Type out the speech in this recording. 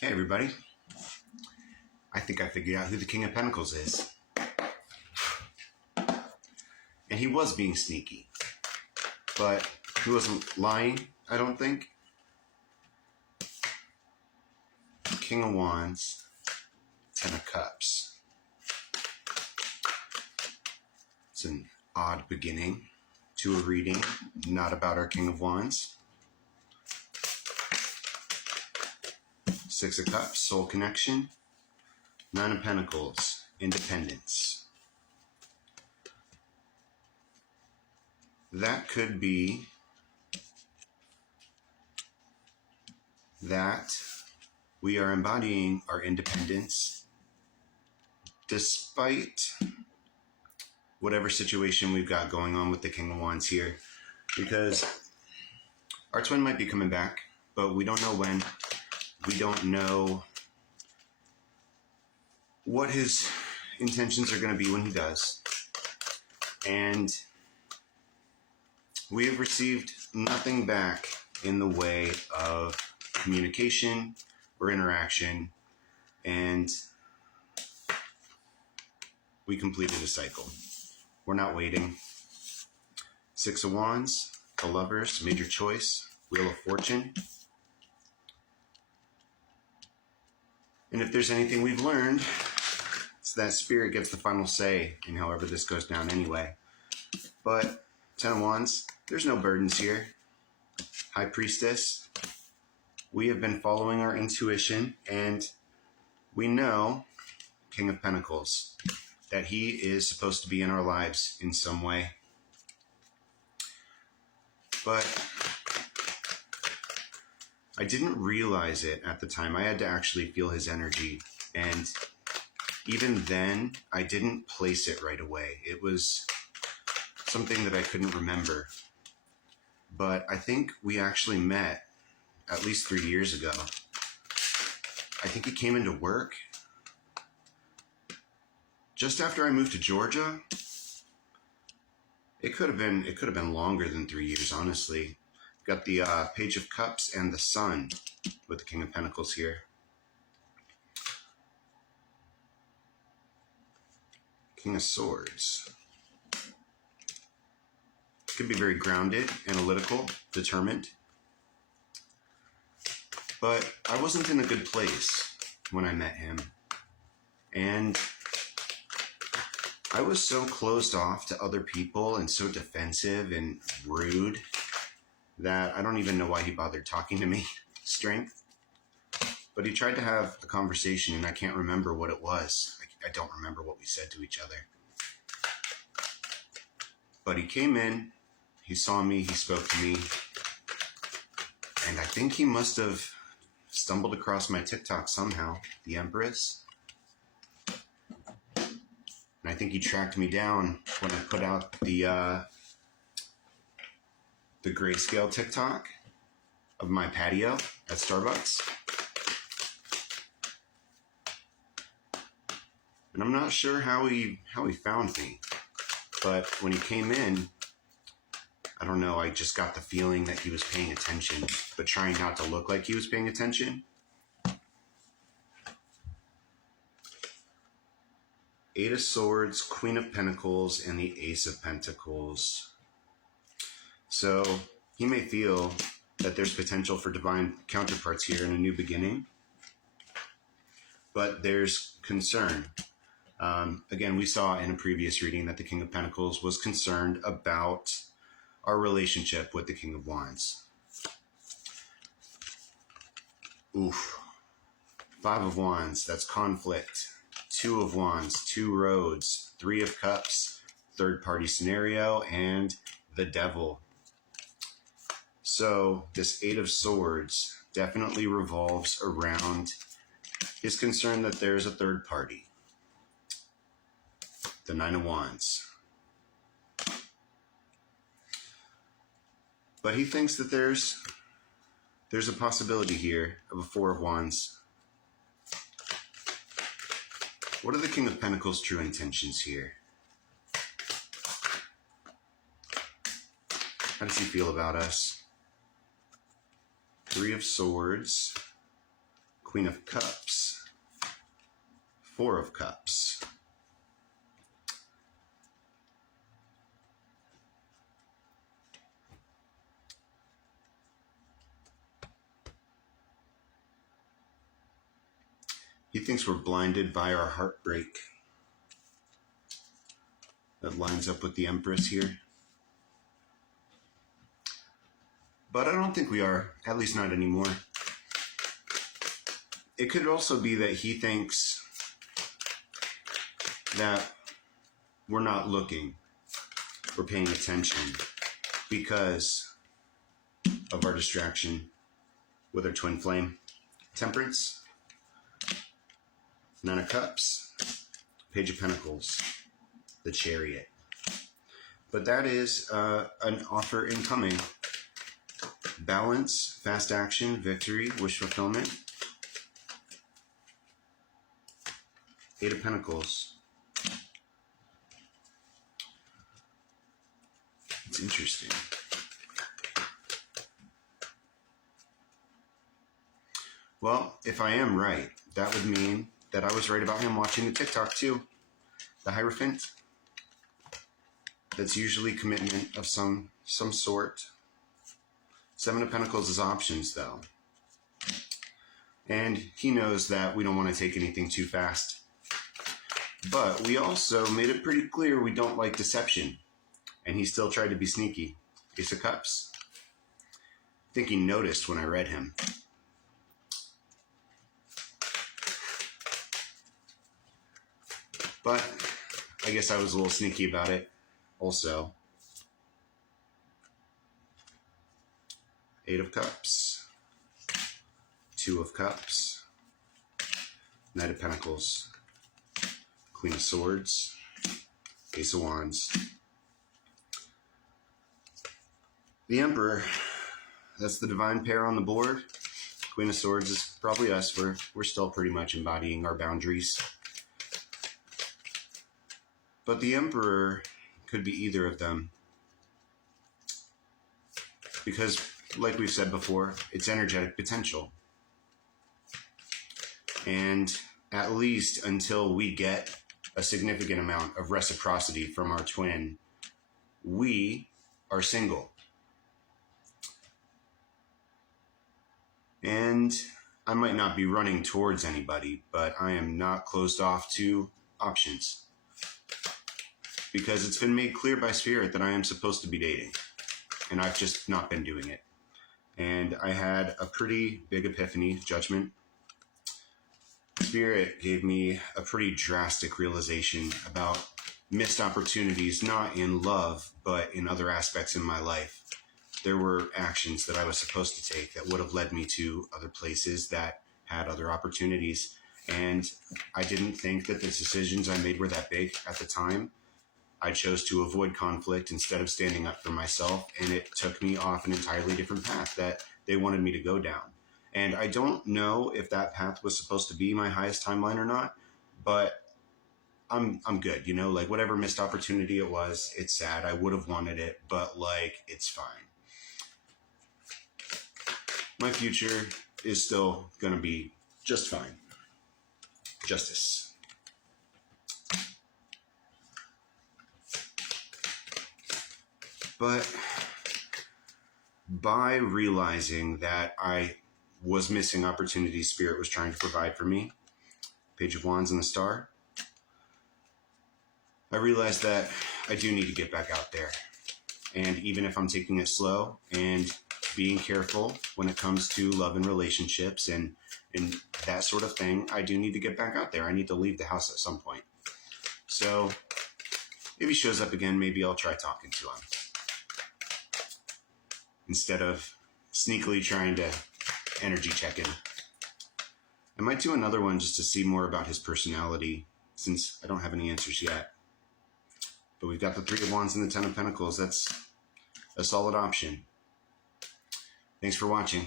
Hey everybody, I think I figured out who the King of Pentacles is. And he was being sneaky, but he wasn't lying, I don't think. King of Wands, Ten of Cups. It's an odd beginning to a reading, not about our King of Wands. Six of Cups, soul connection. Nine of Pentacles, independence. That could be that we are embodying our independence despite whatever situation we've got going on with the King of Wands here, because our twin might be coming back, but we don't know when. We don't know what his intentions are going to be when he does. And we have received nothing back in the way of communication or interaction, and we completed a cycle. We're not waiting. Six of Wands, the Lovers, major choice, Wheel of Fortune. And if there's anything we've learned, it's that Spirit gets the final say in however this goes down anyway. But Ten of Wands, there's no burdens here. High Priestess, we have been following our intuition, and we know King of Pentacles, that he is supposed to be in our lives in some way. But I didn't realize it at the time. I had to actually feel his energy. And even then, I didn't place it right away. It was something that I couldn't remember. But I think we actually met at least 3 years ago. I think he came into work just after I moved to Georgia. It could have been longer than 3 years, honestly. Got the Page of Cups and the Sun with the King of Pentacles here. King of Swords. Could be very grounded, analytical, determined. But I wasn't in a good place when I met him. And I was so closed off to other people and so defensive and rude that I don't even know why he bothered talking to me. Strength. But he tried to have a conversation, and I can't remember what it was. I don't remember what we said to each other. But he came in, he saw me, he spoke to me, and I think he must have stumbled across my TikTok somehow, the Empress. And I think he tracked me down when I put out the grayscale TikTok of my patio at Starbucks. And I'm not sure how he found me, but when he came in, I don't know, I just got the feeling that he was paying attention, but trying not to look like he was paying attention. Eight of Swords, Queen of Pentacles, and the Ace of Pentacles. So he may feel that there's potential for divine counterparts here in a new beginning, but there's concern. Again, we saw in a previous reading that the King of Pentacles was concerned about our relationship with the King of Wands. Oof. Five of Wands, that's conflict. Two of Wands, two roads. Three of Cups, third party scenario, and the Devil. So this Eight of Swords definitely revolves around his concern that there's a third party. The Nine of Wands. But he thinks that there's a possibility here of a Four of Wands. What are the King of Pentacles' true intentions here? How does he feel about us? Three of Swords, Queen of Cups, Four of Cups. He thinks we're blinded by our heartbreak. That lines up with the Empress here. But I don't think we are, at least not anymore. It could also be that he thinks that we're not looking, we're paying attention because of our distraction with our twin flame. Temperance, Nine of Cups, Page of Pentacles, the Chariot. But that is an offer incoming. Balance, fast action, victory, wish fulfillment. Eight of Pentacles. It's interesting. Well, if I am right, that would mean that I was right about him watching the TikTok too. The Hierophant. That's usually commitment of some sort. Seven of Pentacles is options though. And he knows that we don't want to take anything too fast. But we also made it pretty clear we don't like deception. And he still tried to be sneaky. Ace of Cups. I think he noticed when I read him. But I guess I was a little sneaky about it also. Eight of Cups. Two of Cups. Knight of Pentacles. Queen of Swords. Ace of Wands. The Emperor. That's the divine pair on the board. Queen of Swords is probably us. We're still pretty much embodying our boundaries. But the Emperor could be either of them. Because, like we've said before, it's energetic potential. And at least until we get a significant amount of reciprocity from our twin, we are single. And I might not be running towards anybody, but I am not closed off to options. Because it's been made clear by Spirit that I am supposed to be dating. And I've just not been doing it. And I had a pretty big epiphany, judgment. Spirit gave me a pretty drastic realization about missed opportunities, not in love, but in other aspects in my life. There were actions that I was supposed to take that would have led me to other places that had other opportunities. And I didn't think that the decisions I made were that big at the time. I chose to avoid conflict instead of standing up for myself, and it took me off an entirely different path that they wanted me to go down. And I don't know if that path was supposed to be my highest timeline or not, but I'm good, you know, like whatever missed opportunity it was, it's sad. I would have wanted it, but like, it's fine. My future is still going to be just fine. Justice. But by realizing that I was missing opportunities Spirit was trying to provide for me, Page of Wands and the Star, I realized that I do need to get back out there. And even if I'm taking it slow and being careful when it comes to love and relationships and that sort of thing, I do need to get back out there. I need to leave the house at some point. So if he shows up again, maybe I'll try talking to him, instead of sneakily trying to energy check him. I might do another one just to see more about his personality, since I don't have any answers yet. But we've got the Three of Wands and the Ten of Pentacles. That's a solid option. Thanks for watching.